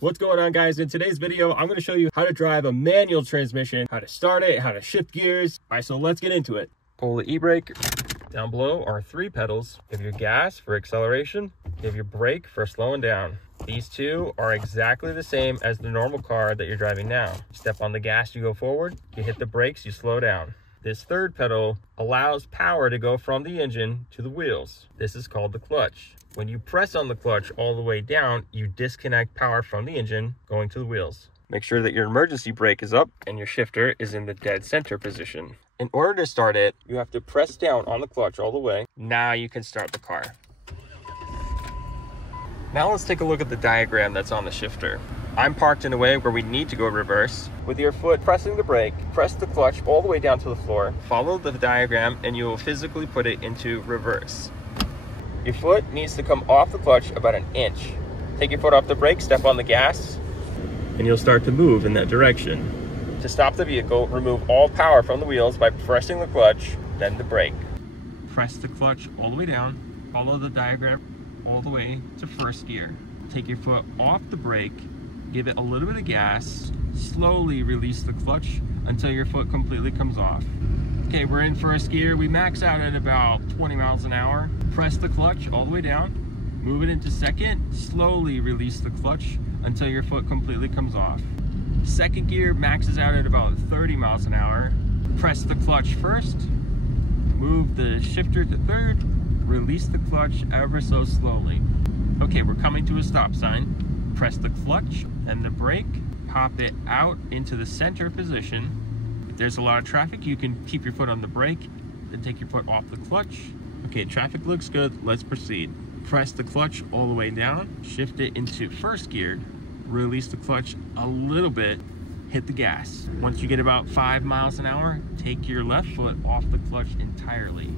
What's going on, guys? In today's video, I'm going to show you how to drive a manual transmission, how to start it, how to shift gears. All right, so let's get into it. Pull the e-brake. Down below are 3 pedals. You have your gas for acceleration. You have your brake for slowing down. These two are exactly the same as the normal car that you're driving now. Step on the gas, you go forward. You hit the brakes, you slow down. This third pedal allows power to go from the engine to the wheels. This is called the clutch. When you press on the clutch all the way down, you disconnect power from the engine going to the wheels. Make sure that your emergency brake is up and your shifter is in the dead center position. In order to start it, you have to press down on the clutch all the way. Now you can start the car. Now let's take a look at the diagram that's on the shifter. I'm parked in a way where we need to go reverse. With your foot pressing the brake, press the clutch all the way down to the floor. Follow the diagram and you will physically put it into reverse. Your foot needs to come off the clutch about 1 inch. Take your foot off the brake, step on the gas, and you'll start to move in that direction. To stop the vehicle, remove all power from the wheels by pressing the clutch, then the brake. Press the clutch all the way down, follow the diagram all the way to first gear. Take your foot off the brake, give it a little bit of gas, slowly release the clutch until your foot completely comes off. Okay, we're in first gear. We max out at about 20 miles an hour. Press the clutch all the way down, move it into second, slowly release the clutch until your foot completely comes off. Second gear maxes out at about 30 miles an hour. Press the clutch first, move the shifter to third, release the clutch ever so slowly. Okay, we're coming to a stop sign. Press the clutch and the brake, pop it out into the center position. If there's a lot of traffic, you can keep your foot on the brake, then take your foot off the clutch. Okay, traffic looks good, let's proceed. Press the clutch all the way down, shift it into first gear, release the clutch a little bit, hit the gas. Once you get about 5 miles an hour, take your left foot off the clutch entirely.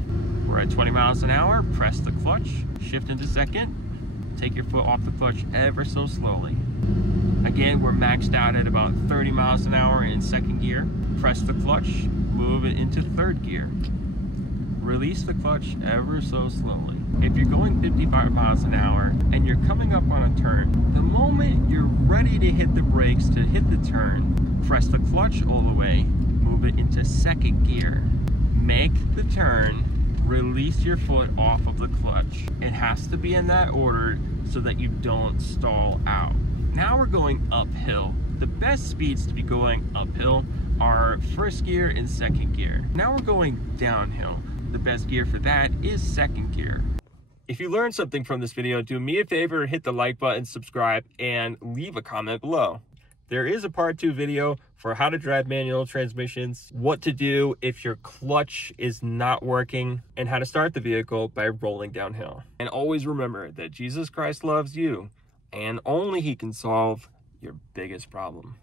We're at 20 miles an hour, press the clutch, shift into second, take your foot off the clutch ever so slowly. Again, we're maxed out at about 30 miles an hour in second gear. Press the clutch, move it into third gear. Release the clutch ever so slowly. If you're going 55 miles an hour and you're coming up on a turn, the moment you're ready to hit the brakes to hit the turn, press the clutch all the way, move it into second gear. Make the turn, release your foot off of the clutch. It has to be in that order so that you don't stall out. Now we're going uphill. The best speeds to be going uphill are first gear and second gear. Now we're going downhill. The best gear for that is second gear. If you learned something from this video, do me a favor, hit the like button, subscribe, and leave a comment below. There is a part 2 video for how to drive manual transmissions, what to do if your clutch is not working, and how to start the vehicle by rolling downhill. And always remember that Jesus Christ loves you, and only He can solve your biggest problem.